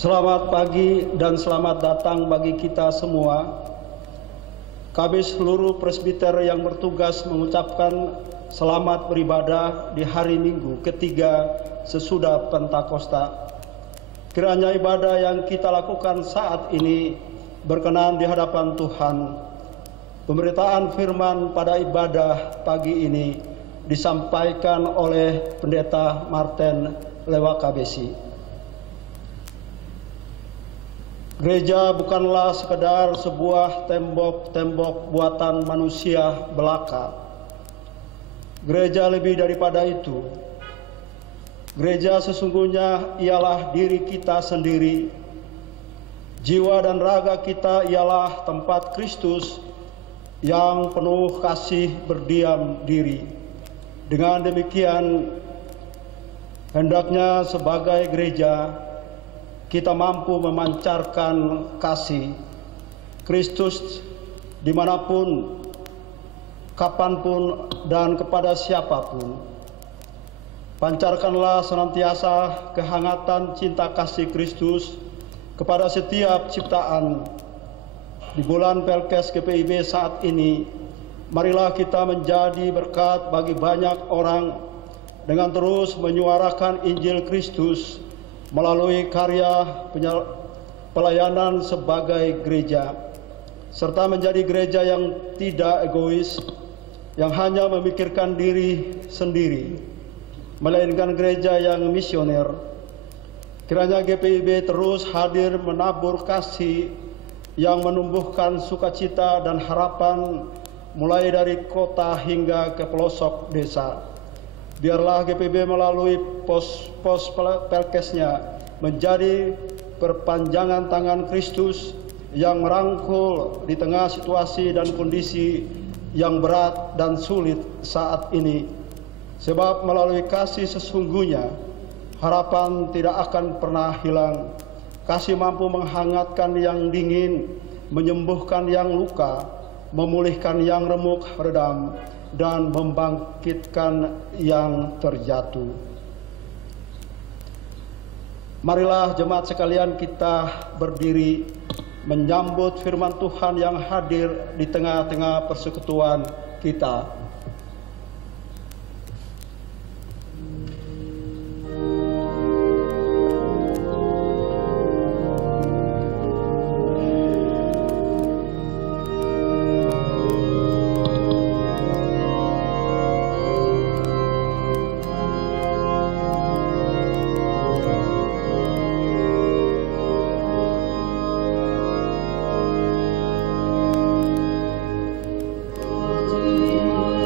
Selamat pagi dan selamat datang bagi kita semua. Kami seluruh presbiter yang bertugas mengucapkan selamat beribadah di hari Minggu ketiga sesudah Pentakosta. Kiranya ibadah yang kita lakukan saat ini berkenan di hadapan Tuhan. Pemberitaan firman pada ibadah pagi ini disampaikan oleh Pendeta Martin Lewakabesi. Gereja bukanlah sekedar sebuah tembok-tembok buatan manusia belaka. Gereja lebih daripada itu. Gereja sesungguhnya ialah diri kita sendiri. Jiwa dan raga kita ialah tempat Kristus yang penuh kasih berdiam diri. Dengan demikian, hendaknya sebagai gereja kita mampu memancarkan kasih Kristus dimanapun, kapanpun, dan kepada siapapun. Pancarkanlah senantiasa kehangatan cinta kasih Kristus kepada setiap ciptaan. Di bulan Pelkes GPIB saat ini, marilah kita menjadi berkat bagi banyak orang dengan terus menyuarakan Injil Kristus melalui karya pelayanan sebagai gereja, serta menjadi gereja yang tidak egois, yang hanya memikirkan diri sendiri, melainkan gereja yang misioner. Kiranya GPIB terus hadir menabur kasih yang menumbuhkan sukacita dan harapan mulai dari kota hingga ke pelosok desa. Biarlah GPIB melalui pos Pelkesnya menjadi perpanjangan tangan Kristus yang merangkul di tengah situasi dan kondisi yang berat dan sulit saat ini. Sebab melalui kasih sesungguhnya, harapan tidak akan pernah hilang. Kasih mampu menghangatkan yang dingin, menyembuhkan yang luka, memulihkan yang remuk redam, dan membangkitkan yang terjatuh. Marilah jemaat sekalian kita berdiri menyambut firman Tuhan yang hadir di tengah-tengah persekutuan kita. Terima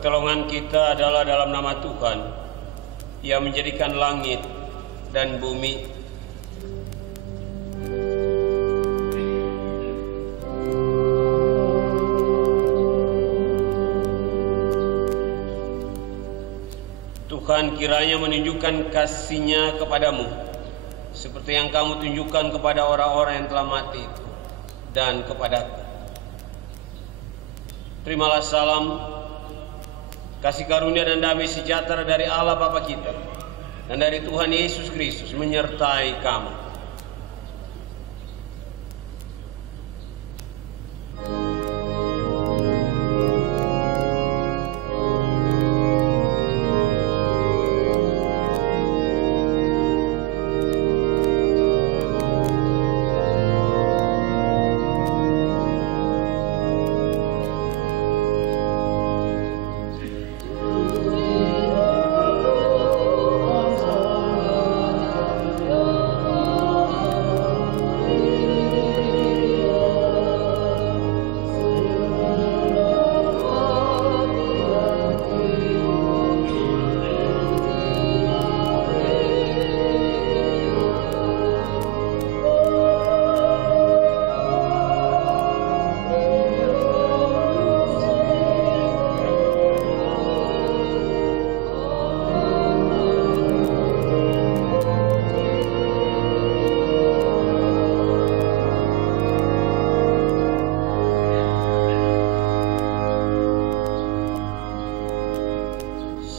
Pertolongan kita adalah dalam nama Tuhan yang menjadikan langit dan bumi. Tuhan kiranya menunjukkan kasih-Nya kepadamu seperti yang kamu tunjukkan kepada orang-orang yang telah mati dan kepadaku. Terimalah salam, kasih karunia dan damai sejahtera dari Allah Bapa kita dan dari Tuhan Yesus Kristus menyertai kamu.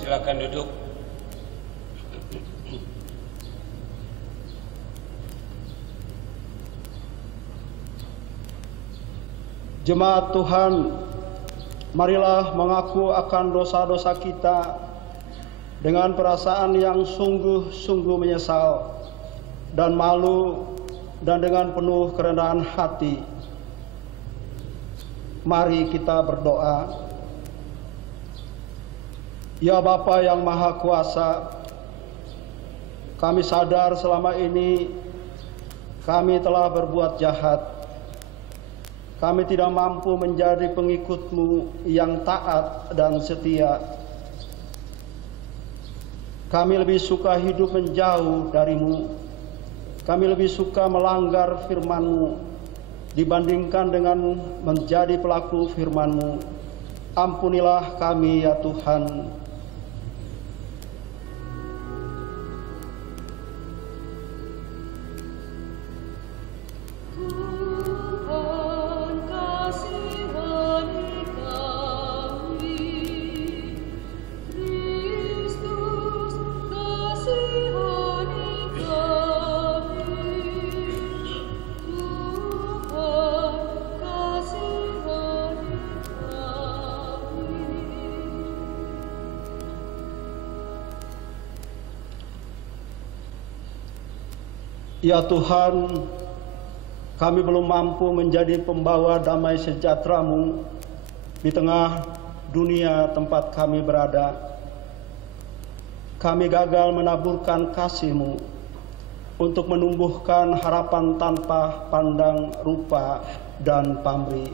Silakan duduk. Jemaat Tuhan, marilah mengaku akan dosa-dosa kita dengan perasaan yang sungguh-sungguh menyesal dan malu, dan dengan penuh kerendahan hati. Mari kita berdoa. Ya Bapa yang Maha Kuasa, kami sadar selama ini kami telah berbuat jahat. Kami tidak mampu menjadi pengikut-Mu yang taat dan setia. Kami lebih suka hidup menjauh dari-Mu. Kami lebih suka melanggar firman-Mu dibandingkan dengan menjadi pelaku firman-Mu. Ampunilah kami ya Tuhan. Ya Tuhan, kami belum mampu menjadi pembawa damai sejahtera-Mu di tengah dunia tempat kami berada. Kami gagal menaburkan kasih-Mu untuk menumbuhkan harapan tanpa pandang rupa dan pamrih.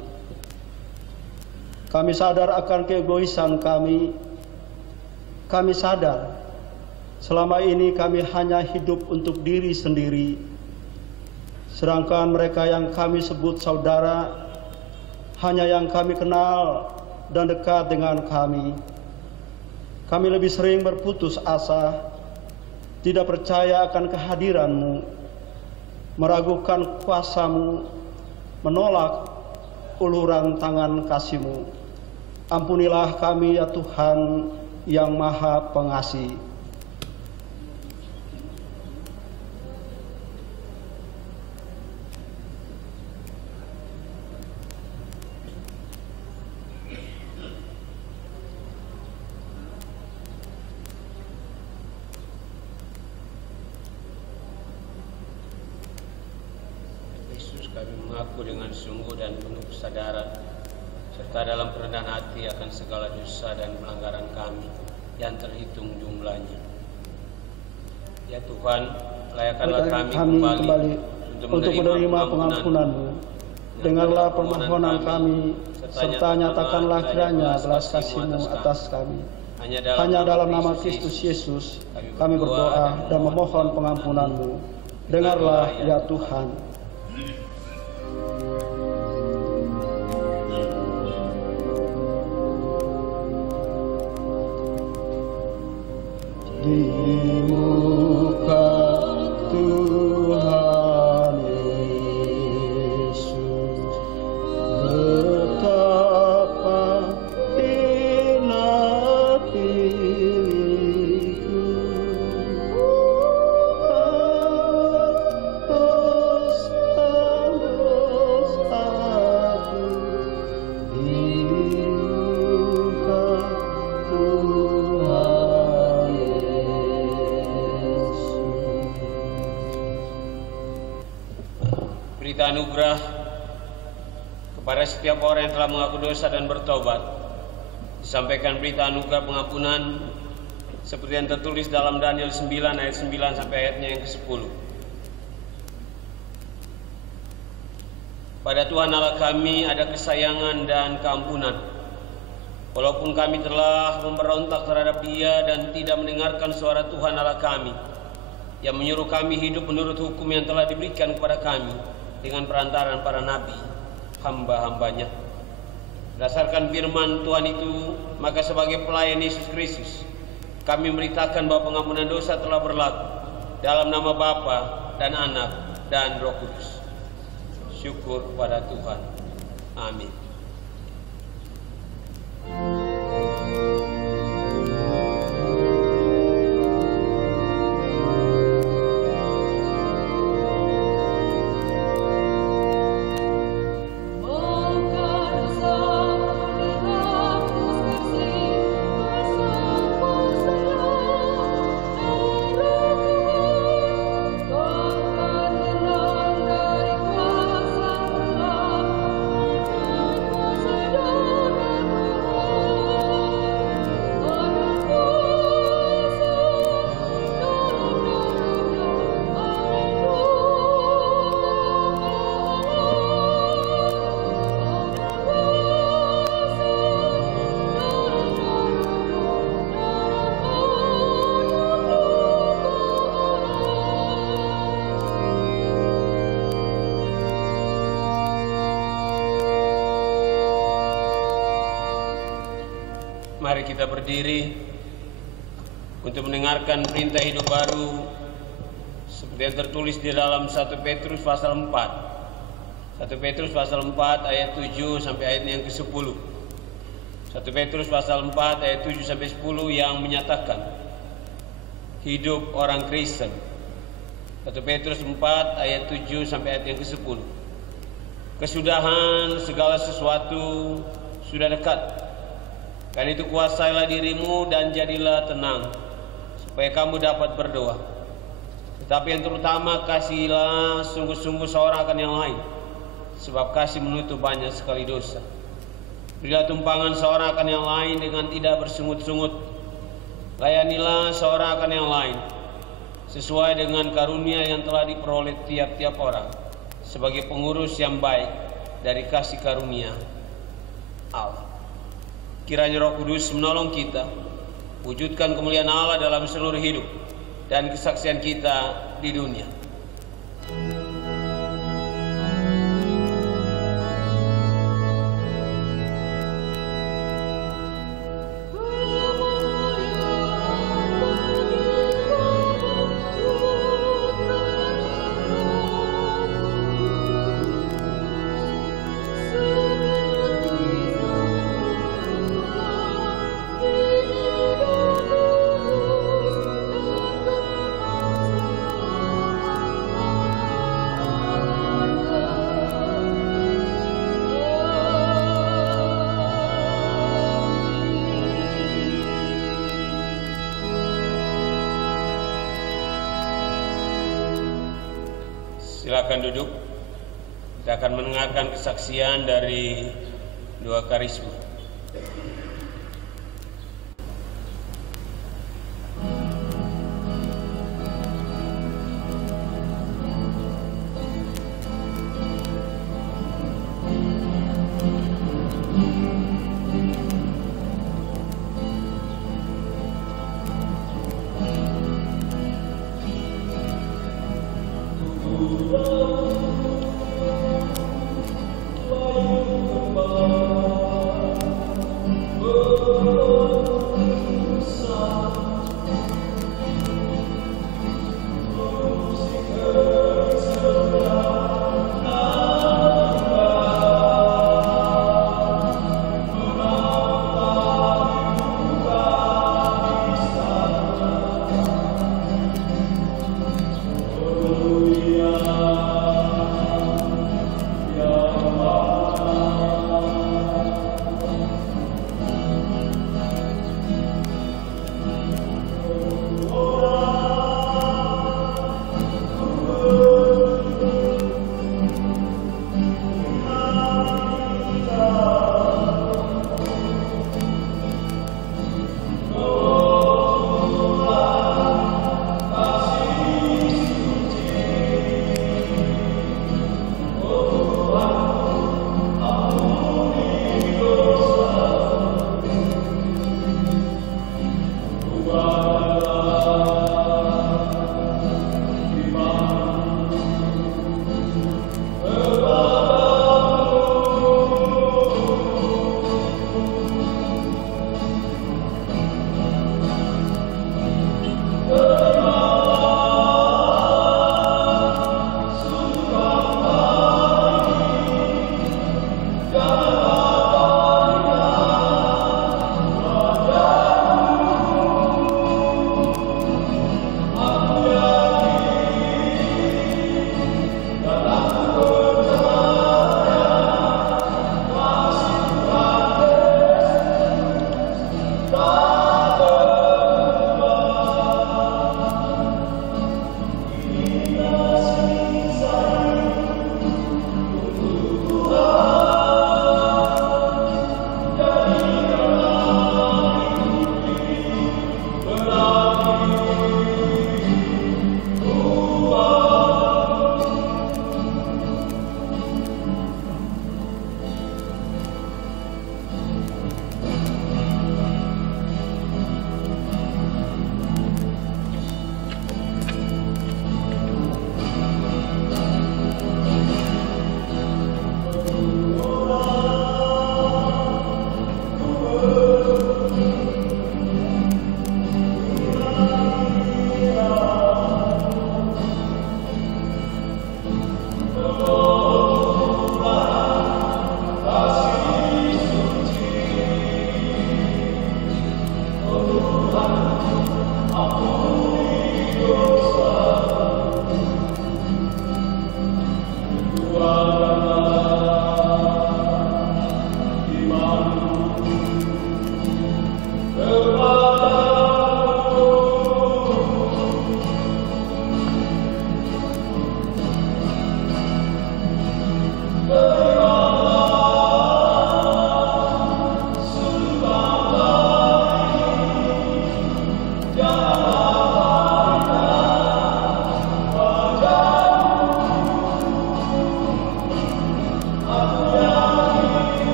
Kami sadar akan keegoisan kami. Kami sadar selama ini kami hanya hidup untuk diri sendiri, sedangkan mereka yang kami sebut saudara hanya yang kami kenal dan dekat dengan kami. Kami lebih sering berputus asa, tidak percaya akan kehadiran-Mu, meragukan kuasa-Mu, menolak uluran tangan kasih-Mu. Ampunilah kami ya Tuhan yang Maha Pengasih. Kami mengaku dengan sungguh dan penuh kesadaran serta dalam kerendahan hati akan segala dosa dan pelanggaran kami yang terhitung jumlahnya. Ya Tuhan, layakkanlah kami kembali untuk menerima pengampunan-Mu dengarlah permohonan kami, serta nyatakanlah kiranya belas kasih-Mu atas kami. Hanya dalam nama Kristus Yesus kami berdoa dan memohon pengampunan-Mu. Dengarlah ya Tuhan. Di muka Tuhan Yesus, betapa hina diriku, dosa-dosaku, di muka Tuhan Yesus. Berita anugerah kepada setiap orang yang telah mengaku dosa dan bertobat. Disampaikan berita anugerah pengampunan seperti yang tertulis dalam Daniel 9 ayat 9 sampai ayatnya yang ke-10. Pada Tuhan Allah kami ada kesayangan dan keampunan. Walaupun kami telah memberontak terhadap Dia dan tidak mendengarkan suara Tuhan Allah kami yang menyuruh kami hidup menurut hukum yang telah diberikan kepada kami dengan perantaraan para nabi, hamba-hambanya. Berdasarkan firman Tuhan itu, maka sebagai pelayan Yesus Kristus, kami memberitakan bahwa pengampunan dosa telah berlaku dalam nama Bapa dan Anak dan Roh Kudus. Syukur pada Tuhan. Amin. Mari kita berdiri untuk mendengarkan perintah hidup baru seperti yang tertulis di dalam 1 Petrus pasal 4. 1 Petrus pasal 4 ayat 7 sampai ayat yang ke-10. 1 Petrus pasal 4 ayat 7 sampai 10 yang menyatakan hidup orang Kristen. 1 Petrus 4 ayat 7 sampai ayat yang ke-10. Kesudahan segala sesuatu sudah dekat. Karena itu kuasailah dirimu dan jadilah tenang, supaya kamu dapat berdoa. Tetapi yang terutama kasihilah sungguh-sungguh seorang akan yang lain, sebab kasih menutup banyak sekali dosa. Berilah tumpangan seorang akan yang lain dengan tidak bersungut-sungut. Layanilah seorang akan yang lain, sesuai dengan karunia yang telah diperoleh tiap-tiap orang, sebagai pengurus yang baik dari kasih karunia Allah. Kiranya Roh Kudus menolong kita wujudkan kemuliaan Allah dalam seluruh hidup dan kesaksian kita di dunia. Silakan duduk. Kita akan mendengarkan kesaksian dari dua karisma.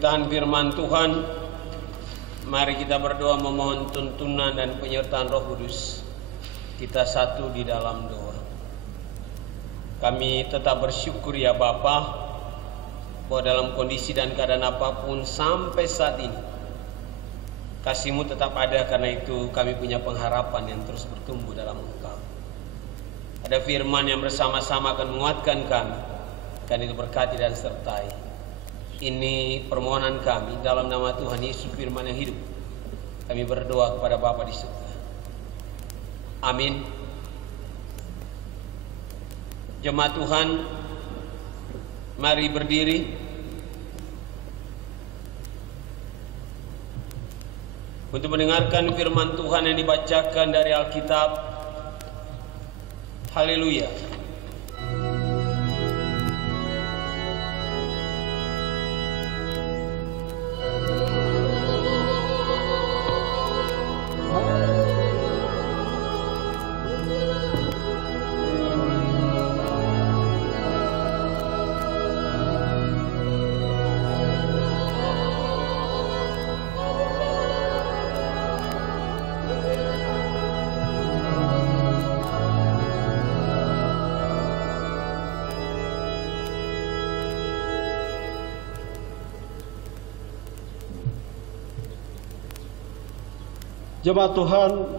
pemberitaan firman Tuhan, mari kita berdoa memohon tuntunan dan penyertaan Roh Kudus. Kita satu di dalam doa. Kami tetap bersyukur ya Bapa, bahwa dalam kondisi dan keadaan apapun sampai saat ini kasih-Mu tetap ada, karena itu kami punya pengharapan yang terus bertumbuh dalam Engkau. Ada firman yang bersama-sama akan menguatkan kami, karena itu berkati dan sertai. Ini permohonan kami dalam nama Tuhan Yesus firman yang hidup. Kami berdoa kepada Bapa di surga. Amin. Jemaat Tuhan, mari berdiri untuk mendengarkan firman Tuhan yang dibacakan dari Alkitab. Haleluya. Jemaat Tuhan,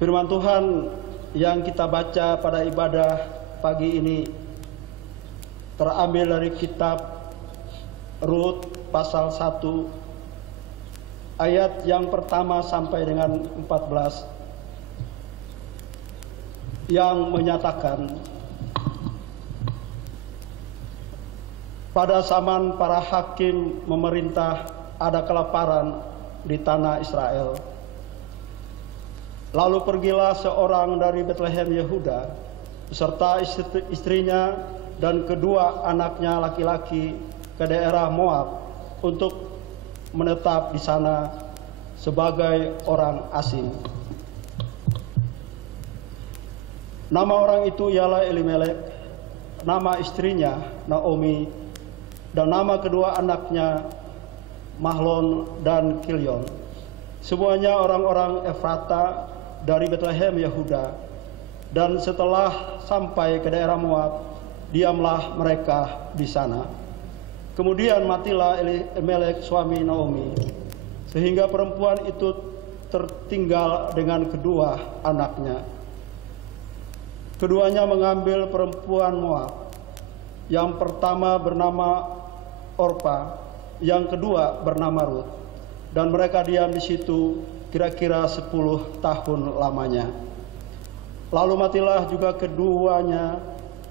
firman Tuhan yang kita baca pada ibadah pagi ini terambil dari kitab Rut pasal 1 ayat yang pertama sampai dengan 14 yang menyatakan, pada zaman para hakim memerintah ada kelaparan di tanah Israel. Lalu pergilah seorang dari Betlehem Yehuda beserta istrinya dan kedua anaknya laki-laki ke daerah Moab untuk menetap di sana sebagai orang asing. Nama orang itu ialah Elimelek, nama istrinya Naomi, dan nama kedua anaknya Mahlon dan Kilion. Semuanya orang-orang Efrata dari Betlehem Yehuda. Dan setelah sampai ke daerah Moab, diamlah mereka di sana. Kemudian matilah Elimelek suami Naomi, sehingga perempuan itu tertinggal dengan kedua anaknya. Keduanya mengambil perempuan Moab. Yang pertama bernama Orpa, yang kedua bernama Rut, dan mereka diam di situ kira-kira 10 tahun lamanya. Lalu matilah juga keduanya,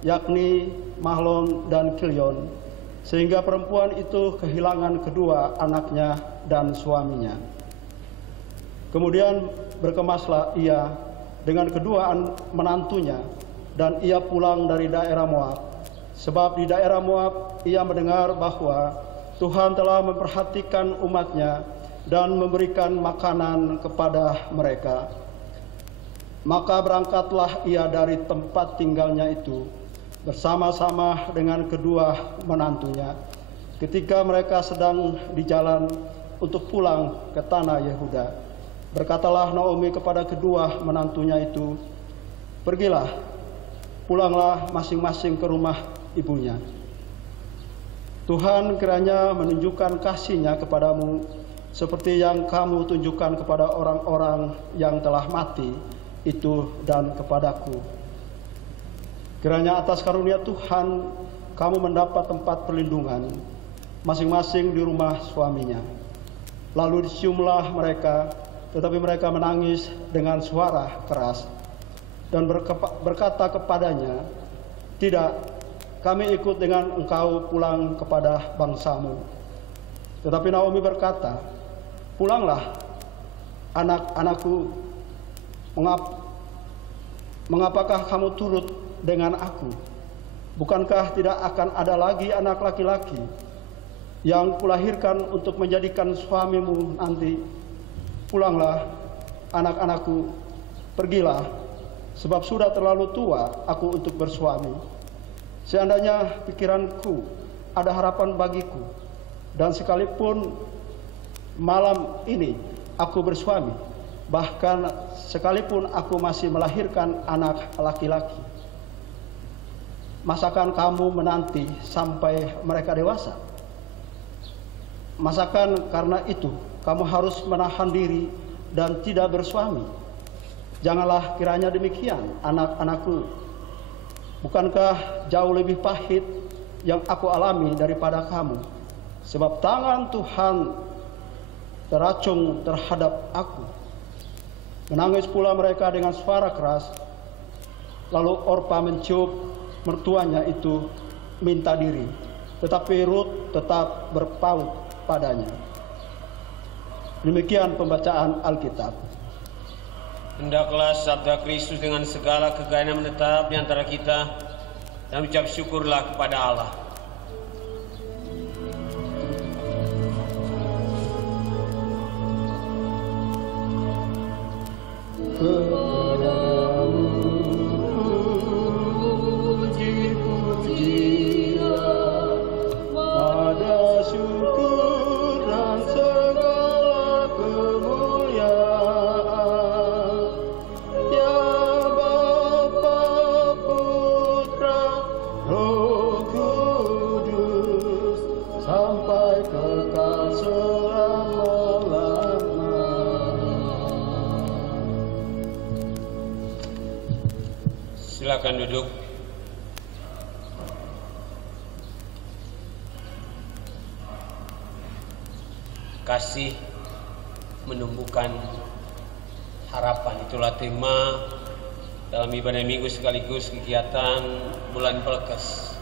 yakni Mahlon dan Kilion, sehingga perempuan itu kehilangan kedua anaknya dan suaminya. Kemudian berkemaslah ia dengan kedua menantunya, dan ia pulang dari daerah Moab, sebab di daerah Moab ia mendengar bahwa Tuhan telah memperhatikan umatnya dan memberikan makanan kepada mereka. Maka berangkatlah ia dari tempat tinggalnya itu bersama-sama dengan kedua menantunya ketika mereka sedang di jalan untuk pulang ke tanah Yehuda. Berkatalah Naomi kepada kedua menantunya itu, "Pergilah, pulanglah masing-masing ke rumah ibunya. Tuhan kiranya menunjukkan kasih-Nya kepadamu seperti yang kamu tunjukkan kepada orang-orang yang telah mati itu dan kepadaku. Kiranya atas karunia Tuhan kamu mendapat tempat perlindungan masing-masing di rumah suaminya." Lalu diciumlah mereka, tetapi mereka menangis dengan suara keras dan berkata kepadanya, "Tidak, kami ikut dengan engkau pulang kepada bangsamu." Tetapi Naomi berkata, "Pulanglah, anak-anakku. Mengapakah kamu turut dengan aku? Bukankah tidak akan ada lagi anak laki-laki yang kulahirkan untuk menjadikan suamimu nanti? Pulanglah, anak-anakku, pergilah, sebab sudah terlalu tua aku untuk bersuami. Seandainya pikiranku ada harapan bagiku. Dan sekalipun malam ini aku bersuami, bahkan sekalipun aku masih melahirkan anak laki-laki, masakan kamu menanti sampai mereka dewasa? Masakan karena itu kamu harus menahan diri dan tidak bersuami? Janganlah kiranya demikian, anak-anakku. Bukankah jauh lebih pahit yang aku alami daripada kamu? Sebab tangan Tuhan teracung terhadap aku. Menangis pula mereka dengan suara keras. Lalu Orpa mencium mertuanya itu minta diri, tetapi Rut tetap berpaut padanya. Demikian pembacaan Alkitab. Hendaklah sabda Kristus dengan segala kekayaan menetap di antara kita, dan ucap syukurlah kepada Allah. Silakan duduk. Kasih menumbuhkan harapan, itulah tema dalam ibadah minggu sekaligus kegiatan bulan Pelkes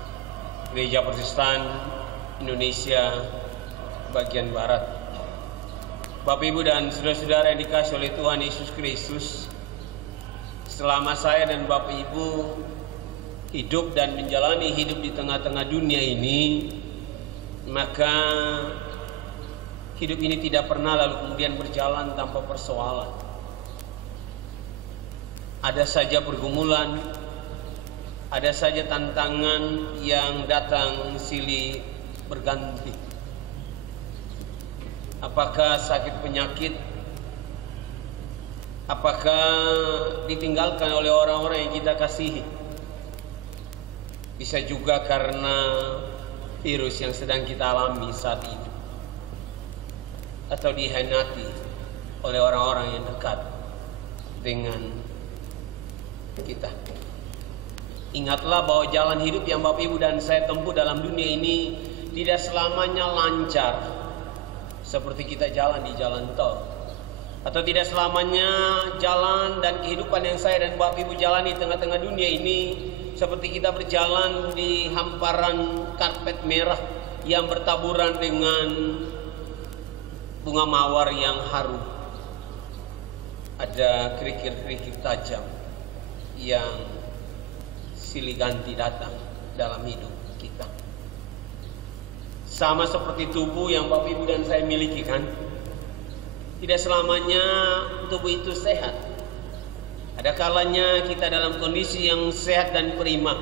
Gereja Protestan Indonesia bagian Barat. Bapak, Ibu, dan saudara-saudara yang dikasihi oleh Tuhan Yesus Kristus, selama saya dan Bapak Ibu hidup dan menjalani hidup di tengah-tengah dunia ini, maka hidup ini tidak pernah lalu kemudian berjalan tanpa persoalan. Ada saja pergumulan, ada saja tantangan yang datang silih berganti. Apakah sakit penyakit, apakah ditinggalkan oleh orang-orang yang kita kasihi. Bisa juga karena virus yang sedang kita alami saat ini, atau dihianati oleh orang-orang yang dekat dengan kita. Ingatlah bahwa jalan hidup yang Bapak, Ibu, dan saya tempuh dalam dunia ini tidak selamanya lancar seperti kita jalan di jalan tol, atau tidak selamanya jalan dan kehidupan yang saya dan Bapak, Ibu jalani di tengah-tengah dunia ini seperti kita berjalan di hamparan karpet merah yang bertaburan dengan bunga mawar yang harum. Ada kerikil-kerikil tajam yang silih ganti datang dalam hidup kita. Sama seperti tubuh yang Bapak, Ibu, dan saya miliki, kan? Tidak selamanya tubuh itu sehat. Ada kalanya kita dalam kondisi yang sehat dan prima,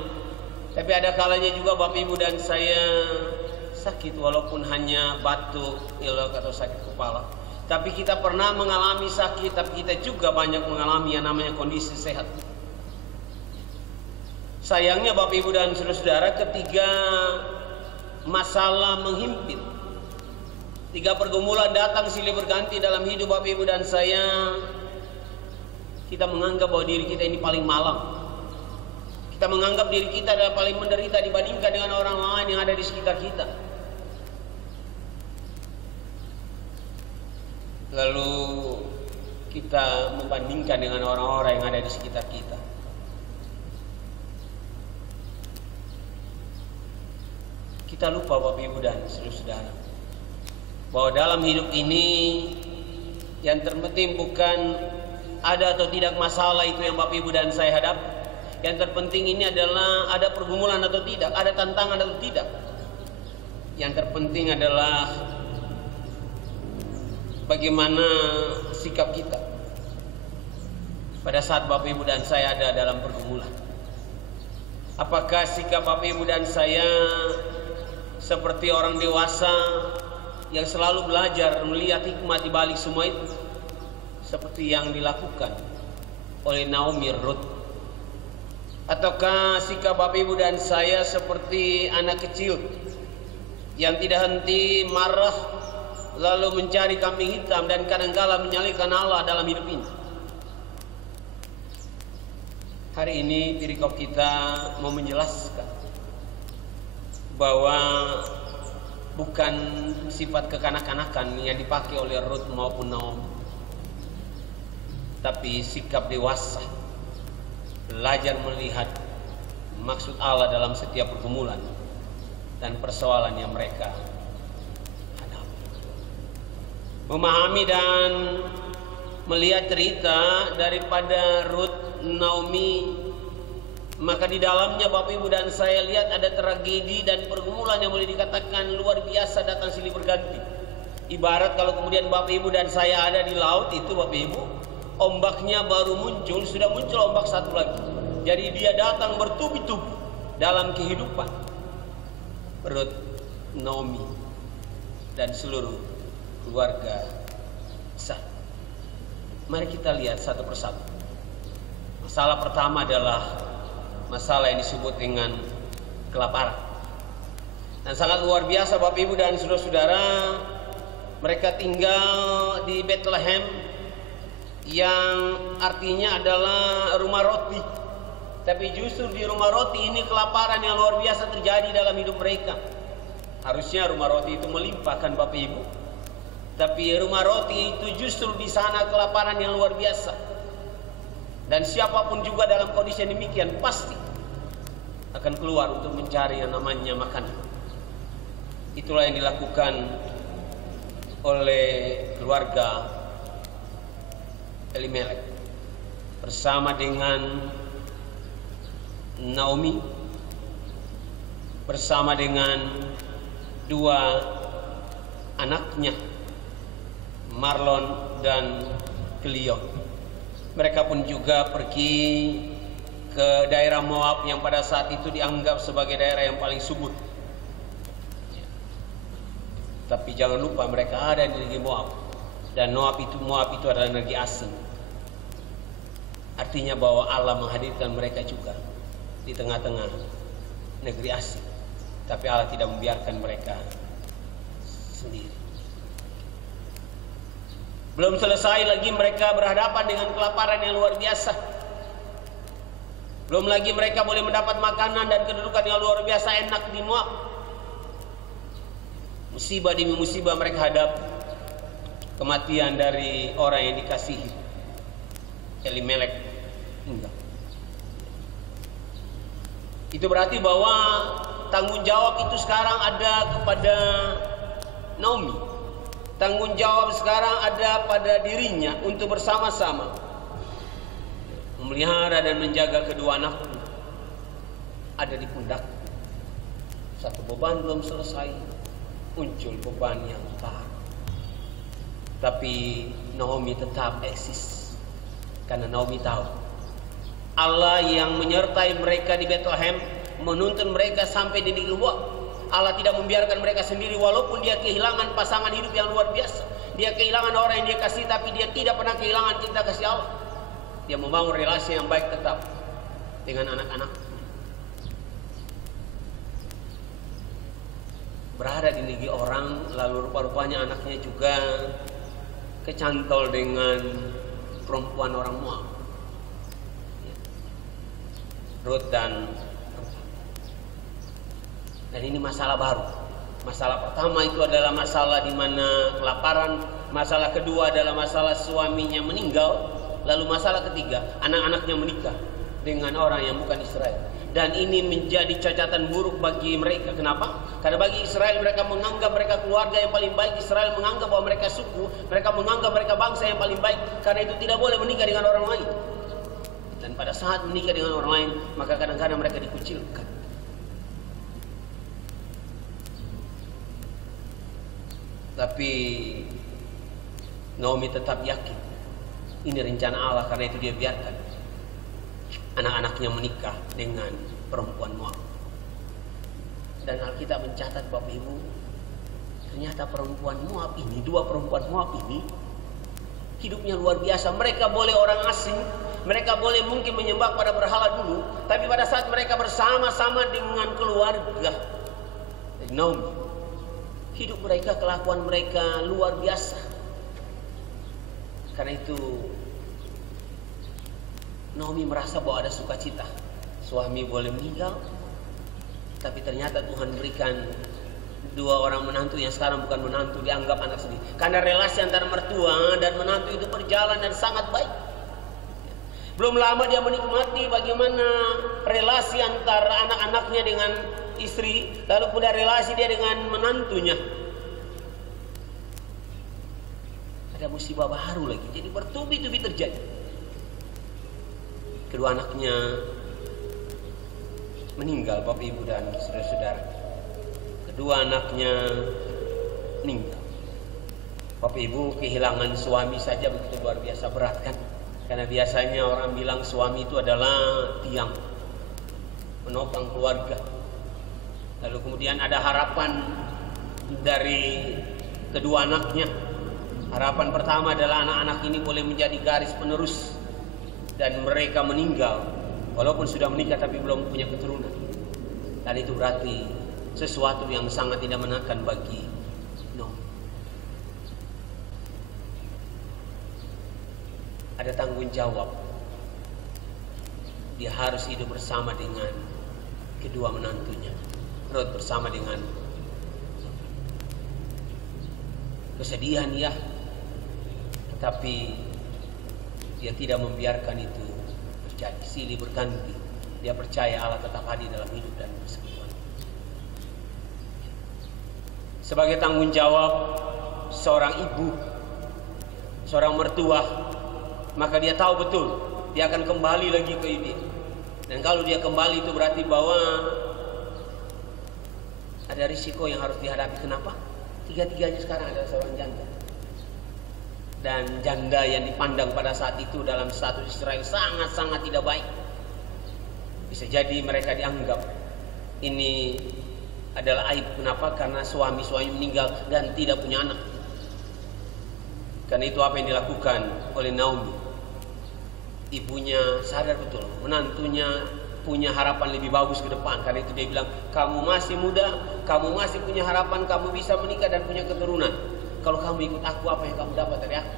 tapi ada kalanya juga Bapak, Ibu, dan saya sakit, walaupun hanya batuk, pilek, atau sakit kepala. Tapi kita pernah mengalami sakit, tapi kita juga banyak mengalami yang namanya kondisi sehat. Sayangnya Bapak, Ibu, dan saudara-saudara, ketiga masalah menghimpit, tiga pergumulan datang silih berganti dalam hidup Bapak, Ibu, dan saya, kita menganggap bahwa diri kita ini paling malang. Kita menganggap diri kita adalah paling menderita dibandingkan dengan orang lain yang ada di sekitar kita. Lalu kita membandingkan dengan orang-orang yang ada di sekitar kita. Kita lupa Bapak, Ibu, dan saudara-saudara, bahwa dalam hidup ini yang terpenting bukan ada atau tidak masalah itu yang Bapak, Ibu, dan saya hadapi. Yang terpenting ini adalah ada pergumulan atau tidak, ada tantangan atau tidak. Yang terpenting adalah bagaimana sikap kita pada saat Bapak, Ibu, dan saya ada dalam pergumulan. Apakah sikap Bapak, Ibu, dan saya seperti orang dewasa yang selalu belajar melihat hikmah di balik semua itu, seperti yang dilakukan oleh Naomi Ruth? Ataukah sikap Bapak Ibu dan saya seperti anak kecil yang tidak henti marah lalu mencari kambing hitam dan kadangkala menyalahkan Allah dalam hidup ini? Hari ini perikop kita mau menjelaskan bahwa bukan sifat kekanak-kanakan yang dipakai oleh Ruth maupun Naomi, tapi sikap dewasa, belajar melihat maksud Allah dalam setiap pergumulan dan persoalan yang mereka hadapi. Memahami dan melihat cerita daripada Ruth, Naomi, maka di dalamnya Bapak Ibu dan saya lihat ada tragedi dan pergumulan yang boleh dikatakan luar biasa datang silih berganti. Ibarat kalau kemudian Bapak Ibu dan saya ada di laut itu, Bapak Ibu, ombaknya baru muncul, sudah muncul ombak satu lagi. Jadi dia datang bertubi-tubi dalam kehidupan Ruth, Naomi, dan seluruh keluarga besar. Mari kita lihat satu persatu. Masalah pertama adalah masalah yang disebut dengan kelaparan. Dan sangat luar biasa Bapak Ibu dan saudara-saudara, mereka tinggal di Bethlehem yang artinya adalah rumah roti. Tapi justru di rumah roti ini kelaparan yang luar biasa terjadi dalam hidup mereka. Harusnya rumah roti itu melimpahkan Bapak Ibu, tapi rumah roti itu justru di sana kelaparan yang luar biasa. Dan siapapun juga dalam kondisi yang demikian pasti akan keluar untuk mencari yang namanya makanan. Itulah yang dilakukan oleh keluarga Elimelek bersama dengan Naomi, bersama dengan dua anaknya, Marlon dan Cleon. Mereka pun juga pergi ke daerah Moab yang pada saat itu dianggap sebagai daerah yang paling subur. Tapi jangan lupa mereka ada di negeri Moab, dan Moab itu adalah negeri asing. Artinya bahwa Allah menghadirkan mereka juga di tengah-tengah negeri asing, tapi Allah tidak membiarkan mereka sendiri. Belum selesai lagi mereka berhadapan dengan kelaparan yang luar biasa. Belum lagi mereka boleh mendapat makanan dan kedudukan yang luar biasa enak di Moab. Musibah demi musibah mereka hadapi. Kematian dari orang yang dikasihi, Elimelek, enggak. Itu berarti bahwa tanggung jawab itu sekarang ada kepada Naomi. Tanggung jawab sekarang ada pada dirinya untuk bersama-sama memelihara dan menjaga kedua anaknya. Ada di pundak. Satu beban belum selesai, muncul beban yang baru. Tapi Naomi tetap eksis, karena Naomi tahu Allah yang menyertai mereka di Bethlehem, menuntun mereka sampai di negeri Moab. Allah tidak membiarkan mereka sendiri walaupun dia kehilangan pasangan hidup yang luar biasa. Dia kehilangan orang yang dia kasih, tapi dia tidak pernah kehilangan cinta kasih Allah. Dia membangun relasi yang baik tetap dengan anak-anak. Berada di negeri orang, lalu rupa-rupanya anaknya juga kecantol dengan perempuan orang Moab, Ruth dan ini masalah baru. Masalah pertama itu adalah masalah di mana kelaparan, masalah kedua adalah masalah suaminya meninggal, lalu masalah ketiga anak-anaknya menikah dengan orang yang bukan Israel. Dan ini menjadi cacatan buruk bagi mereka. Kenapa? Karena bagi Israel mereka menganggap mereka keluarga yang paling baik. Israel menganggap bahwa mereka suku, mereka menganggap mereka bangsa yang paling baik. Karena itu tidak boleh menikah dengan orang lain. Dan pada saat menikah dengan orang lain, maka kadang-kadang mereka dikucilkan. Tapi Naomi tetap yakin ini rencana Allah, karena itu dia biarkan anak-anaknya menikah dengan perempuan Moab. Dan Alkitab mencatat Bapak Ibu, ternyata perempuan Moab ini, dua perempuan Moab ini hidupnya luar biasa. Mereka boleh orang asing, mereka boleh mungkin menyembah pada berhala dulu, tapi pada saat mereka bersama-sama dengan keluarga Naomi, hidup mereka, kelakuan mereka luar biasa. Karena itu Naomi merasa bahwa ada sukacita. Suami boleh meninggal, tapi ternyata Tuhan berikan dua orang menantu yang sekarang bukan menantu, dianggap anak sendiri. Karena relasi antara mertua dan menantu itu berjalan dan sangat baik. Belum lama dia menikmati bagaimana relasi antara anak-anaknya dengan istri, lalu pula relasi dia dengan menantunya. Ada musibah baru lagi, jadi bertubi-tubi terjadi. Kedua anaknya meninggal, Bapak Ibu dan saudara-saudara. Kedua anaknya meninggal. Bapak Ibu, kehilangan suami saja begitu luar biasa berat kan? Karena biasanya orang bilang suami itu adalah tiang menopang keluarga. Lalu kemudian ada harapan dari kedua anaknya. Harapan pertama adalah anak-anak ini boleh menjadi garis penerus, dan mereka meninggal walaupun sudah menikah tapi belum punya keturunan. Dan itu berarti sesuatu yang sangat tidak menyenangkan bagi Naomi. Ada tanggung jawab. Dia harus hidup bersama dengan kedua menantunya. Ruth bersama dengan kesedihan ya, tetapi dia tidak membiarkan itu terjadi. Silih berganti. Dia percaya Allah tetap hadir dalam hidup dan persekutuan. Sebagai tanggung jawab seorang ibu, seorang mertua, maka dia tahu betul dia akan kembali lagi ke ini. Dan kalau dia kembali itu berarti bahwa ada risiko yang harus dihadapi. Kenapa? Tiga-tiganya sekarang adalah seorang janda. Dan janda yang dipandang pada saat itu dalam status Israel sangat-sangat tidak baik. Bisa jadi mereka dianggap ini adalah aib. Kenapa? Karena suami-suami meninggal dan tidak punya anak. Karena itu apa yang dilakukan oleh Naomi. Ibunya sadar betul menantunya punya harapan lebih bagus ke depan. Karena itu dia bilang, kamu masih muda, kamu masih punya harapan, kamu bisa menikah dan punya keturunan. Kalau kamu ikut aku, apa yang kamu dapat dari aku?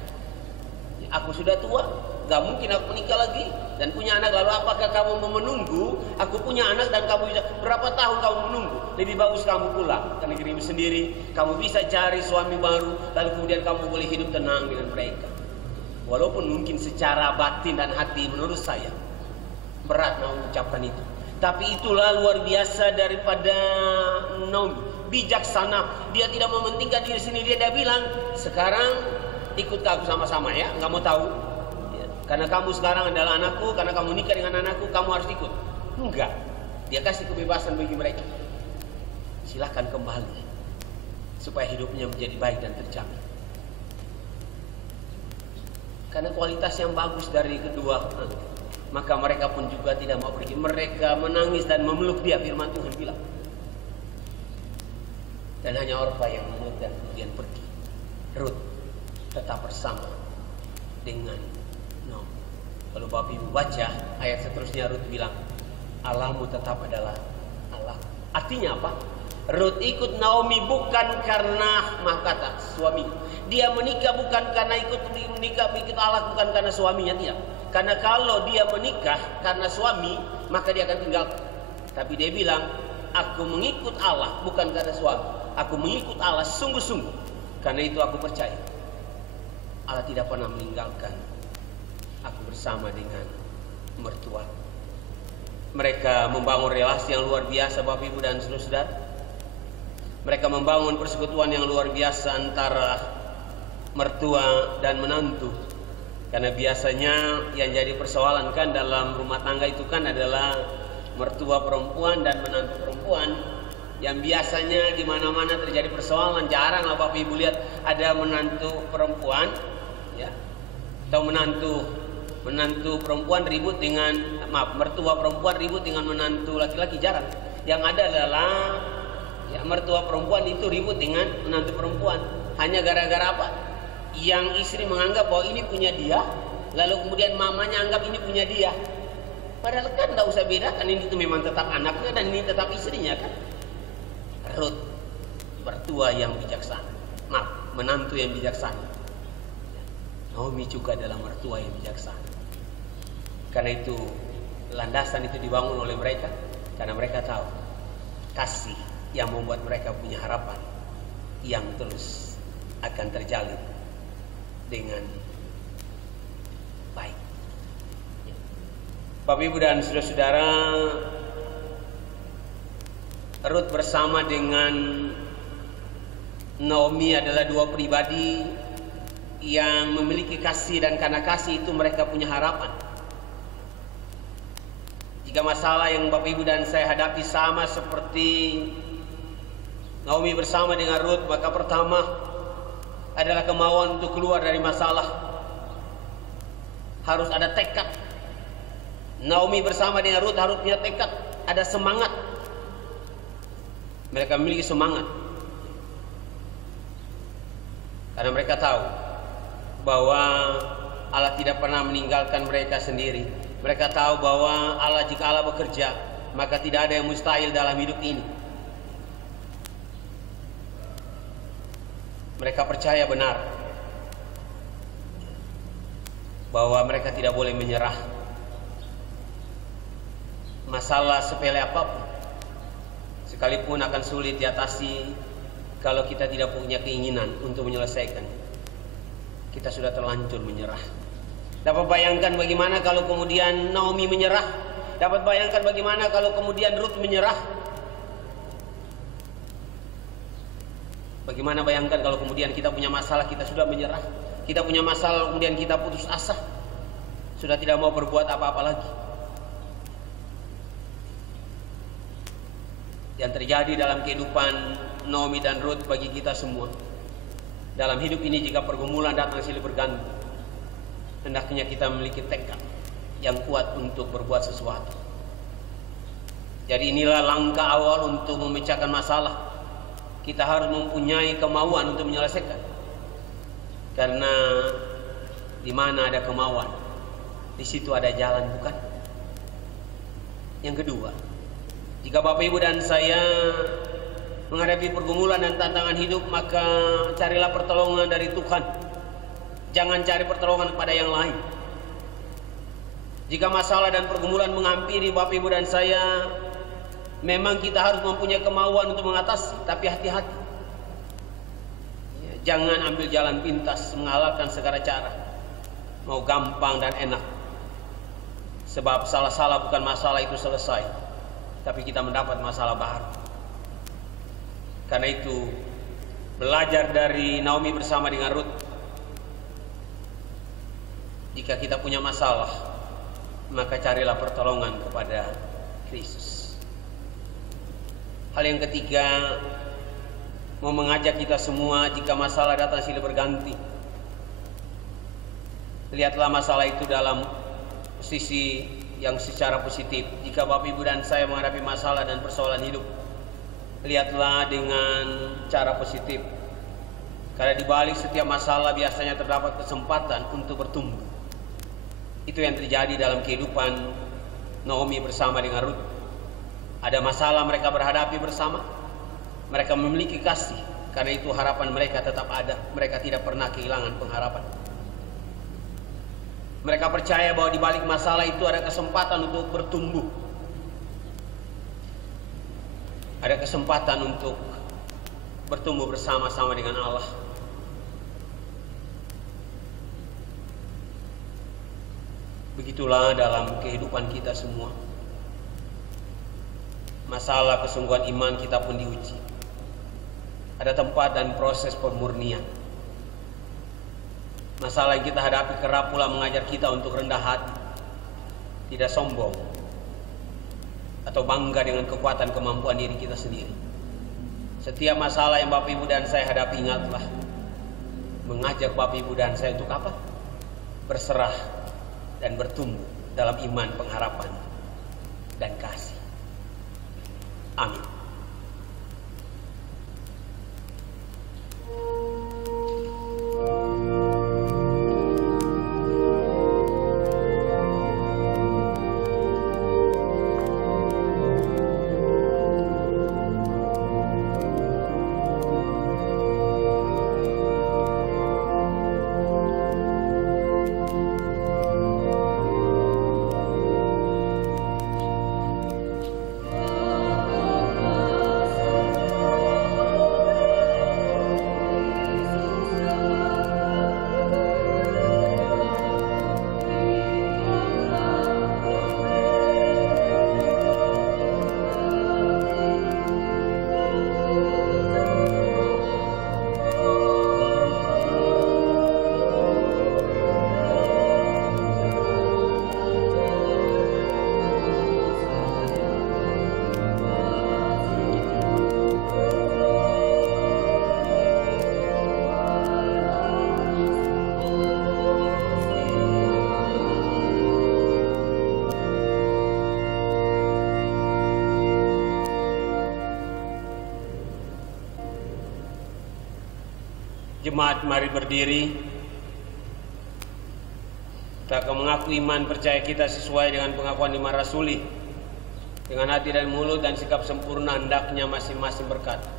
Aku sudah tua, gak mungkin aku menikah lagi dan punya anak. Lalu apakah kamu mau menunggu aku punya anak dan kamu bisa berapa tahun kamu menunggu? Lebih bagus kamu pulang ke negerimu sendiri. Kamu bisa cari suami baru, lalu kemudian kamu boleh hidup tenang dengan mereka. Walaupun mungkin secara batin dan hati menurut saya berat mau mengucapkan itu, tapi itulah luar biasa daripada Naomi, bijaksana. Dia tidak mementingkan diri sendiri. Dia bilang, sekarang ikut aku sama-sama ya, nggak mau tahu ya, karena kamu sekarang adalah anakku, karena kamu nikah dengan anakku, kamu harus ikut. Enggak, dia kasih kebebasan bagi mereka. Silahkan kembali supaya hidupnya menjadi baik dan terjamin. Karena kualitas yang bagus dari kedua, maka mereka pun juga tidak mau pergi. Mereka menangis dan memeluk dia, firman Tuhan bilang. Dan hanya Orpa yang memeluk dan kemudian pergi. Ruth tetap bersama dengan Naomi. Kalau Bapak Ibu baca ayat seterusnya, Ruth bilang, Allahmu tetap adalah Allah. Artinya apa? Ruth ikut Naomi bukan karena mahkota suami. Dia menikah bukan karena ikut Allah, bukan karena suaminya, tidak. Karena kalau dia menikah karena suami, maka dia akan tinggal. Tapi dia bilang, aku mengikut Allah bukan karena suami. Aku mengikut Allah sungguh-sungguh. Karena itu aku percaya Allah tidak pernah meninggalkan aku bersama dengan mertua. Mereka membangun relasi yang luar biasa, Bapak Ibu dan saudara. Mereka membangun persekutuan yang luar biasa antara mertua dan menantu. Karena biasanya yang jadi persoalan kan dalam rumah tangga itu kan adalah mertua perempuan dan menantu perempuan. Yang biasanya di mana-mana terjadi persoalan. Jarang lah Bapak Ibu lihat ada menantu perempuan ya, atau menantu perempuan ribut dengan mertua perempuan ribut dengan menantu laki-laki, jarang. Yang ada adalah Ya, mertua perempuan itu ribut dengan menantu perempuan. Hanya gara-gara apa? Yang istri menganggap bahwa ini punya dia, lalu kemudian mamanya anggap ini punya dia. Padahal kan tidak usah bedakan, ini itu memang tetap anaknya dan ini tetap istrinya kan. Ruth, mertua yang bijaksana. Maaf, menantu yang bijaksana. Naomi juga adalah mertua yang bijaksana. Karena itu landasan itu dibangun oleh mereka, karena mereka tahu kasih yang membuat mereka punya harapan yang terus akan terjalin dengan baik. Bapak, Ibu, dan saudara-saudara, Ruth bersama dengan Naomi adalah dua pribadi yang memiliki kasih, dan karena kasih itu mereka punya harapan. Jika masalah yang Bapak, Ibu, dan saya hadapi sama seperti Naomi bersama dengan Ruth, maka pertama adalah kemauan untuk keluar dari masalah. Harus ada tekad. Naomi bersama dengan Ruth harus punya tekad, ada semangat. Mereka memiliki semangat karena mereka tahu bahwa Allah tidak pernah meninggalkan mereka sendiri. Mereka tahu bahwa Allah, jika Allah bekerja, maka tidak ada yang mustahil dalam hidup ini. Mereka percaya benar bahwa mereka tidak boleh menyerah. Masalah sepele apapun, sekalipun akan sulit diatasi kalau kita tidak punya keinginan untuk menyelesaikan. Kita sudah terlanjur menyerah. Dapat bayangkan bagaimana kalau kemudian Naomi menyerah? Dapat bayangkan bagaimana kalau kemudian Ruth menyerah? Bagaimana bayangkan kalau kemudian kita punya masalah, kita sudah menyerah? Kita punya masalah, kemudian kita putus asa, sudah tidak mau berbuat apa-apa lagi. Yang terjadi dalam kehidupan Naomi dan Ruth bagi kita semua. Dalam hidup ini, jika pergumulan datang silih berganti, hendaknya kita memiliki tekad yang kuat untuk berbuat sesuatu. Jadi inilah langkah awal untuk memecahkan masalah. Kita harus mempunyai kemauan untuk menyelesaikan. Karena di mana ada kemauan, di situ ada jalan, bukan? Yang kedua, jika Bapak, Ibu, dan saya menghadapi pergumulan dan tantangan hidup, maka carilah pertolongan dari Tuhan. Jangan cari pertolongan pada yang lain. Jika masalah dan pergumulan menghampiri Bapak, Ibu, dan saya, memang kita harus mempunyai kemauan untuk mengatasi, tapi hati-hati. Jangan ambil jalan pintas, mengalahkan segala cara, mau gampang dan enak. Sebab salah-salah bukan masalah itu selesai, tapi kita mendapat masalah baru. Karena itu, belajar dari Naomi bersama dengan Ruth. Jika kita punya masalah, maka carilah pertolongan kepada Kristus. Hal yang ketiga, mau mengajak kita semua, jika masalah datang silih berganti, lihatlah masalah itu dalam sisi yang secara positif. Jika Bapak, Ibu, dan saya menghadapi masalah dan persoalan hidup, lihatlah dengan cara positif. Karena di balik setiap masalah biasanya terdapat kesempatan untuk bertumbuh. Itu yang terjadi dalam kehidupan Naomi bersama dengan Ruth. Ada masalah mereka berhadapi bersama. Mereka memiliki kasih. Karena itu harapan mereka tetap ada. Mereka tidak pernah kehilangan pengharapan. Mereka percaya bahwa di balik masalah itu ada kesempatan untuk bertumbuh. Ada kesempatan untuk bertumbuh bersama-sama dengan Allah. Begitulah dalam kehidupan kita semua. Masalah kesungguhan iman kita pun diuji. Ada tempat dan proses pemurnian. Masalah yang kita hadapi kerap pula mengajar kita untuk rendah hati, tidak sombong, atau bangga dengan kekuatan kemampuan diri kita sendiri. Setiap masalah yang Bapak, Ibu, dan saya hadapi, ingatlah, mengajak Bapak, Ibu, dan saya untuk apa? Berserah dan bertumbuh dalam iman, pengharapan, dan kasih. Amin. Jemaat, mari berdiri. Kita akan mengaku iman percaya kita sesuai dengan pengakuan iman rasuli. Dengan hati dan mulut dan sikap sempurna hendaknya masing-masing berkata,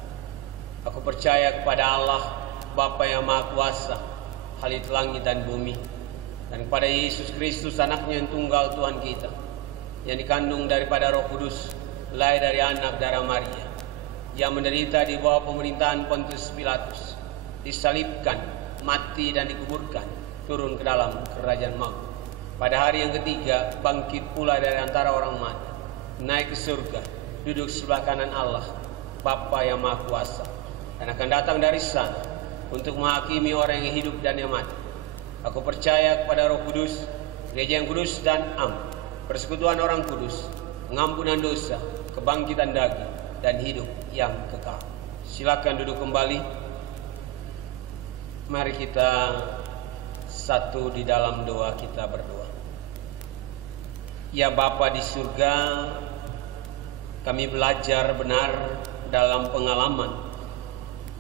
aku percaya kepada Allah, Bapa yang Maha Kuasa, Khalik langit dan bumi, dan kepada Yesus Kristus, anaknya yang tunggal Tuhan kita, yang dikandung daripada Roh Kudus, lahir dari anak darah Maria, yang menderita di bawah pemerintahan Pontius Pilatus, disalibkan, mati dan dikuburkan, turun ke dalam kerajaan maut. Pada hari yang ketiga bangkit pula dari antara orang mati, naik ke surga, duduk sebelah kanan Allah, Bapa yang Maha Kuasa, dan akan datang dari sana untuk menghakimi orang yang hidup dan yang mati. Aku percaya kepada Roh Kudus, gereja yang kudus dan am, persekutuan orang kudus, pengampunan dosa, kebangkitan daging, dan hidup yang kekal. Silakan duduk kembali. Mari kita satu di dalam doa, kita berdoa. Ya Bapa di surga, kami belajar benar dalam pengalaman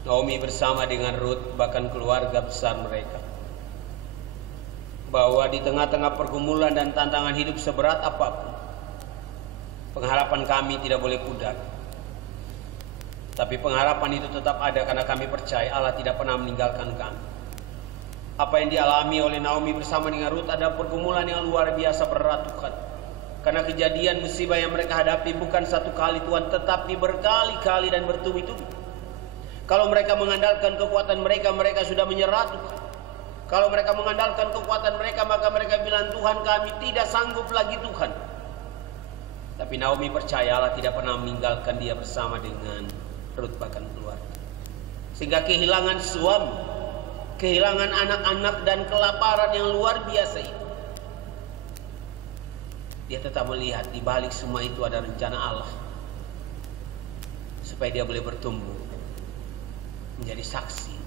Naomi bersama dengan Ruth, bahkan keluarga besar mereka, bahwa di tengah-tengah pergumulan dan tantangan hidup seberat apapun, pengharapan kami tidak boleh pudar. Tapi pengharapan itu tetap ada karena kami percaya Allah tidak pernah meninggalkan kami. Apa yang dialami oleh Naomi bersama dengan Ruth ada pergumulan yang luar biasa berat Tuhan. Karena kejadian musibah yang mereka hadapi bukan satu kali Tuhan, tetapi berkali-kali dan bertubi-tubi. Kalau mereka mengandalkan kekuatan mereka, mereka sudah menyerah Tuhan. Kalau mereka mengandalkan kekuatan mereka, maka mereka bilang, Tuhan kami tidak sanggup lagi Tuhan. Tapi Naomi percaya Allah tidak pernah meninggalkan dia bersama dengan Ruth bahkan keluarga. Sehingga kehilangan suami, kehilangan anak-anak dan kelaparan yang luar biasa itu, dia tetap melihat di balik semua itu ada rencana Allah, supaya dia boleh bertumbuh menjadi saksi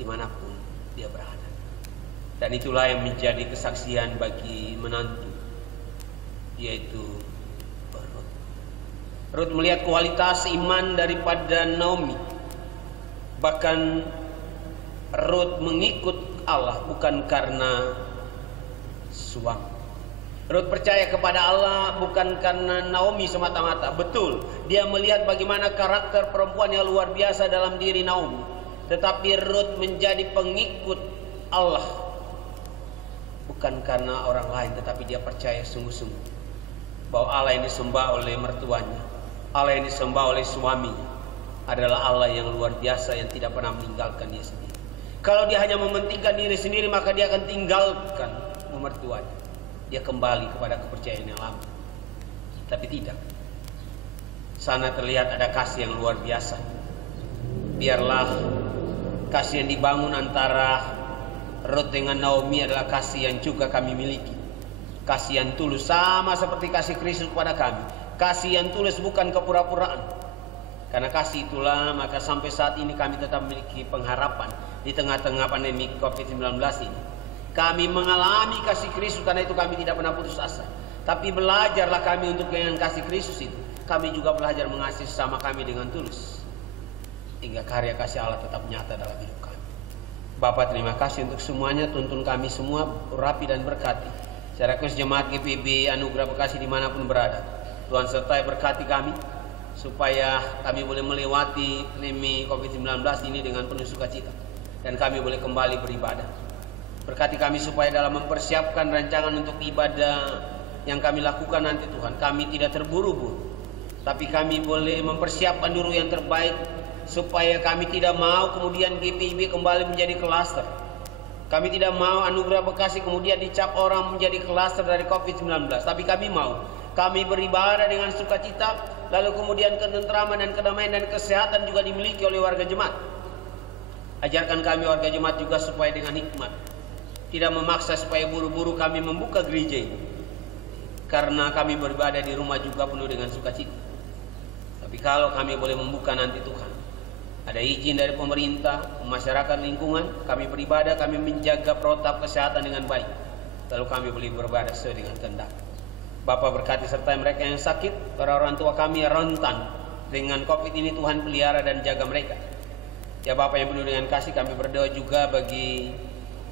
dimanapun dia berada. Dan itulah yang menjadi kesaksian bagi menantu, yaitu Ruth. Ruth melihat kualitas iman daripada Naomi. Bahkan Ruth mengikut Allah bukan karena suami. Ruth percaya kepada Allah bukan karena Naomi semata-mata. Betul, dia melihat bagaimana karakter perempuan yang luar biasa dalam diri Naomi. Tetapi Ruth menjadi pengikut Allah bukan karena orang lain, tetapi dia percaya sungguh-sungguh bahwa Allah yang disembah oleh mertuanya, Allah yang disembah oleh suaminya adalah Allah yang luar biasa yang tidak pernah meninggalkan dia sendiri. Kalau dia hanya mementingkan diri sendiri, maka dia akan tinggalkan mertuanya. Dia kembali kepada kepercayaan yang lama. Tapi tidak. Sana terlihat ada kasih yang luar biasa. Biarlah kasih yang dibangun antara Ruth dengan Naomi adalah kasih yang juga kami miliki. Kasih yang tulus, sama seperti kasih Kristus kepada kami. Kasih yang tulus, bukan kepura-puraan. Karena kasih itulah maka sampai saat ini kami tetap memiliki pengharapan di tengah-tengah pandemi COVID-19 ini. Kami mengalami kasih Kristus, karena itu kami tidak pernah putus asa. Tapi belajarlah kami untuk dengan kasih Kristus itu. Kami juga belajar mengasihi sesama kami dengan tulus, hingga karya kasih Allah tetap nyata dalam hidup kami. Bapak, terima kasih untuk semuanya. Tuntun kami semua, urapi dan berkati. Secara khusus jemaat GPIB Anugerah Bekasi dimanapun berada. Tuhan sertai berkati kami, supaya kami boleh melewati pandemi COVID-19 ini dengan penuh sukacita, dan kami boleh kembali beribadah. Berkati kami supaya dalam mempersiapkan rancangan untuk ibadah yang kami lakukan nanti Tuhan, kami tidak terburu-buru, tapi kami boleh mempersiapkan dulu yang terbaik, supaya kami tidak mau kemudian GPIB kembali menjadi klaster. Kami tidak mau Anugerah Bekasi kemudian dicap orang menjadi klaster dari COVID-19. Tapi kami mau kami beribadah dengan sukacita, lalu kemudian ketentraman dan kedamaian dan kesehatan juga dimiliki oleh warga jemaat. Ajarkan kami warga jemaat juga supaya dengan hikmat, tidak memaksa supaya buru-buru kami membuka gereja ini, karena kami beribadah di rumah juga penuh dengan sukacita. Tapi kalau kami boleh membuka nanti Tuhan, ada izin dari pemerintah, masyarakat lingkungan, kami beribadah, kami menjaga protap kesehatan dengan baik, lalu kami boleh beribadah sesuai dengan kehendak. Bapa, berkati serta mereka yang sakit, para orang tua kami yang rentan dengan COVID ini, Tuhan pelihara dan jaga mereka. Ya Bapak yang penuh dengan kasih, kami berdoa juga bagi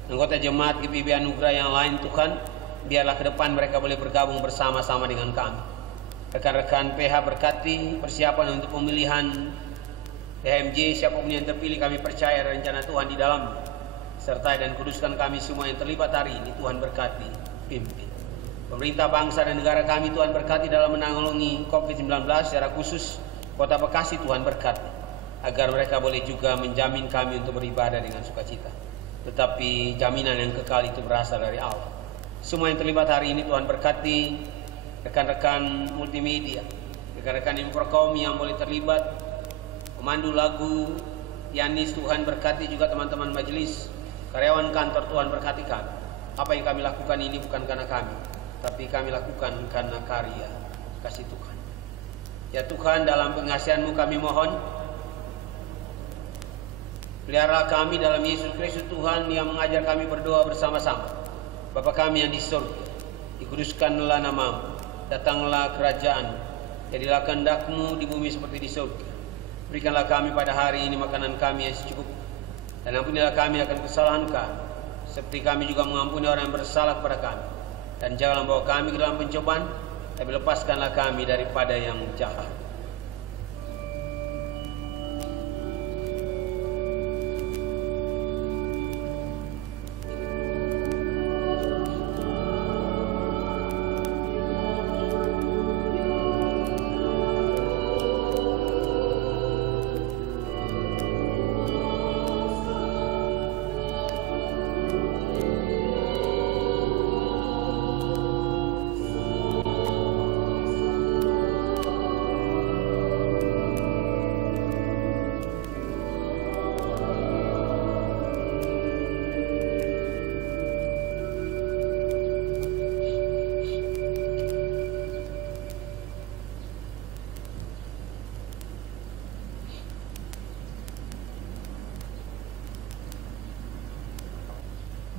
anggota jemaat GPIB Anugerah yang lain Tuhan. Biarlah ke depan mereka boleh bergabung bersama-sama dengan kami. Rekan-rekan PH berkati persiapan untuk pemilihan PHMJ, siapapun yang terpilih kami percaya rencana Tuhan di dalam. Sertai dan kuduskan kami semua yang terlibat hari ini, Tuhan berkati, pimpin. Pemerintah bangsa dan negara kami Tuhan berkati dalam menanggulangi COVID-19, secara khusus Kota Bekasi Tuhan berkati, agar mereka boleh juga menjamin kami untuk beribadah dengan sukacita. Tetapi jaminan yang kekal itu berasal dari Allah. Semua yang terlibat hari ini Tuhan berkati, rekan-rekan multimedia, rekan-rekan Infocom yang boleh terlibat, pemandu lagu, pianis Tuhan berkati juga teman-teman majelis, karyawan kantor Tuhan berkati kami. Apa yang kami lakukan ini bukan karena kami, tapi kami lakukan karena karya kasih Tuhan. Ya Tuhan, dalam pengasihan-Mu kami mohon, pelihara kami dalam Yesus Kristus Tuhan yang mengajar kami berdoa bersama-sama. Bapa kami yang di surga, dikuduskanlah nama-Mu, datanglah kerajaan, jadilah kehendak-Mu di bumi seperti di surga. Berikanlah kami pada hari ini makanan kami yang secukupnya, dan ampunilah kami akan kesalahan kami, seperti kami juga mengampuni orang yang bersalah kepada kami. Dan janganlah bawa kami ke dalam pencobaan, tapi lepaskanlah kami daripada yang jahat.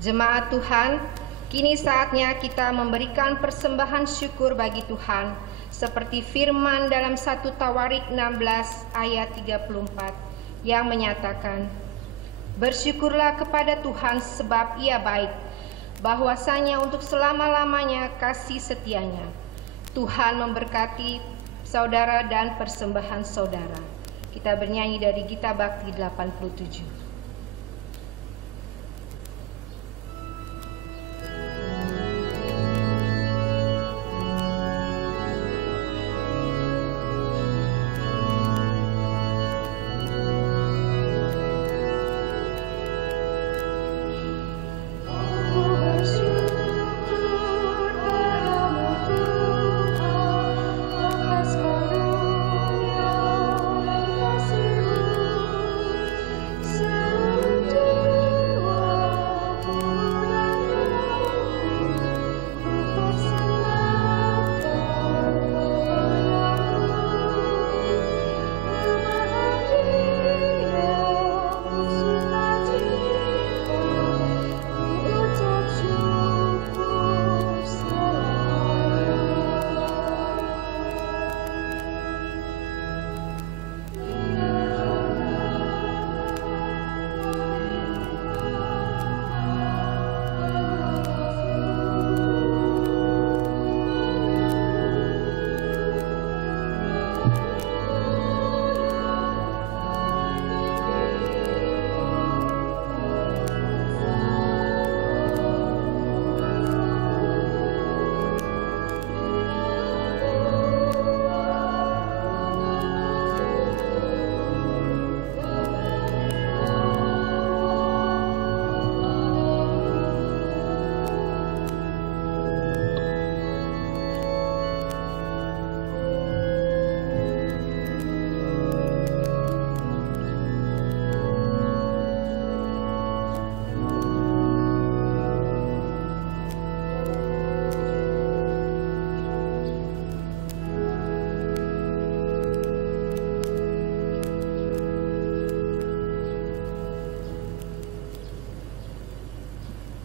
Jemaat Tuhan, kini saatnya kita memberikan persembahan syukur bagi Tuhan, seperti firman dalam 1 Tawarik 16 ayat 34 yang menyatakan, "Bersyukurlah kepada Tuhan sebab Ia baik, bahwasanya untuk selama-lamanya kasih setianya." Tuhan memberkati saudara dan persembahan saudara. Kita bernyanyi dari Gita Bakti 87.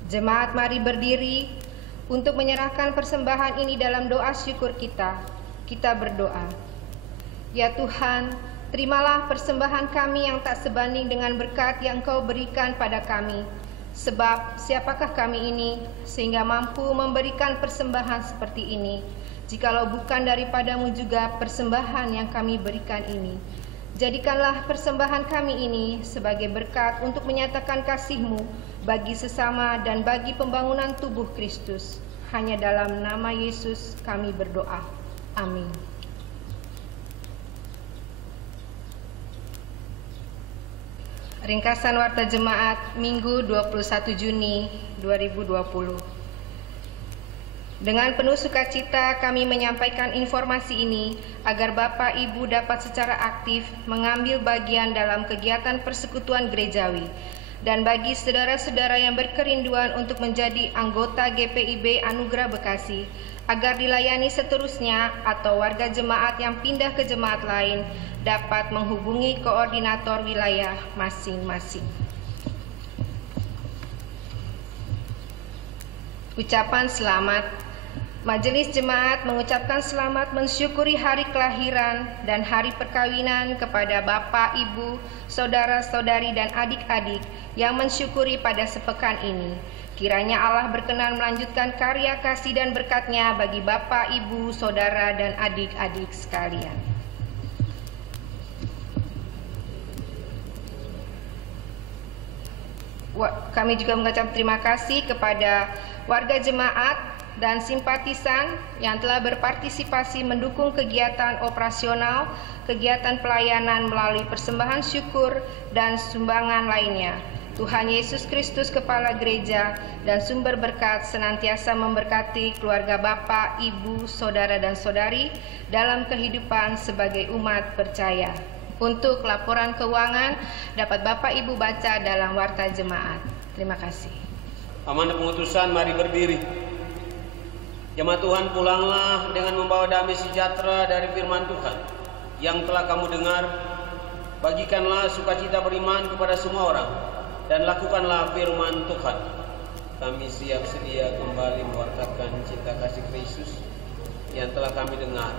Jemaat, mari berdiri untuk menyerahkan persembahan ini dalam doa syukur kita. Kita berdoa. Ya Tuhan, terimalah persembahan kami yang tak sebanding dengan berkat yang Engkau berikan pada kami. Sebab siapakah kami ini sehingga mampu memberikan persembahan seperti ini, jikalau bukan daripadamu juga persembahan yang kami berikan ini. Jadikanlah persembahan kami ini sebagai berkat untuk menyatakan kasih-Mu bagi sesama dan bagi pembangunan tubuh Kristus. Hanya dalam nama Yesus kami berdoa. Amin. Ringkasan Warta Jemaat Minggu 21 Juni 2020. Dengan penuh sukacita kami menyampaikan informasi ini agar Bapak Ibu dapat secara aktif mengambil bagian dalam kegiatan persekutuan gerejawi, dan bagi saudara-saudara yang berkerinduan untuk menjadi anggota GPIB Anugerah Bekasi agar dilayani seterusnya, atau warga jemaat yang pindah ke jemaat lain dapat menghubungi koordinator wilayah masing-masing. Ucapan selamat. Majelis Jemaat mengucapkan selamat mensyukuri hari kelahiran dan hari perkawinan kepada Bapak, Ibu, saudara-saudari dan adik-adik yang mensyukuri pada sepekan ini. Kiranya Allah berkenan melanjutkan karya kasih dan berkat-Nya bagi Bapak, Ibu, saudara dan adik-adik sekalian. Kami juga mengucapkan terima kasih kepada warga jemaat dan simpatisan yang telah berpartisipasi mendukung kegiatan operasional, kegiatan pelayanan melalui persembahan syukur dan sumbangan lainnya. Tuhan Yesus Kristus, Kepala Gereja dan sumber berkat, senantiasa memberkati keluarga Bapak, Ibu, saudara dan saudari dalam kehidupan sebagai umat percaya. Untuk laporan keuangan dapat Bapak Ibu baca dalam Warta Jemaat. Terima kasih. Amanah pengutusan, mari berdiri. Jemaat Tuhan, pulanglah dengan membawa damai sejahtera dari firman Tuhan yang telah kamu dengar. Bagikanlah sukacita beriman kepada semua orang, dan lakukanlah firman Tuhan. Kami siap sedia kembali mewartakan cinta kasih Kristus yang telah kami dengar,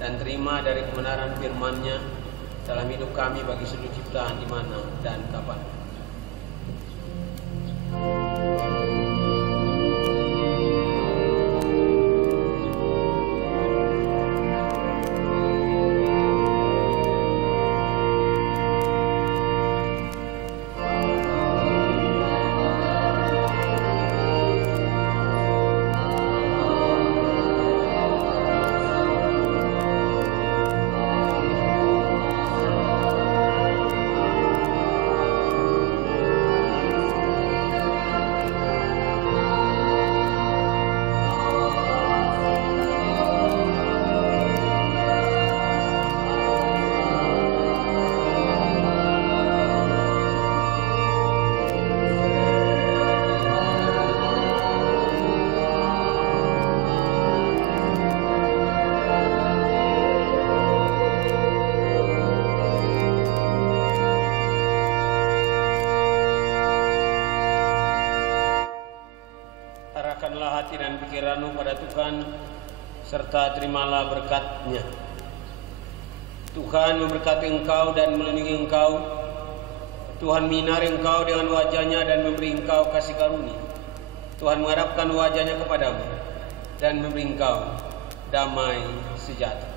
dan terima dari kebenaran firman-Nya dalam hidup kami bagi seluruh ciptaan di mana dan kapan. Arahkanlah hati dan pikiranmu pada Tuhan, serta terimalah berkat-Nya. Tuhan memberkati engkau dan melindungi engkau. Tuhan menyinari engkau dengan wajah-Nya dan memberi engkau kasih karunia. Tuhan menghadapkan wajah-Nya kepadamu dan memberi engkau damai sejahtera.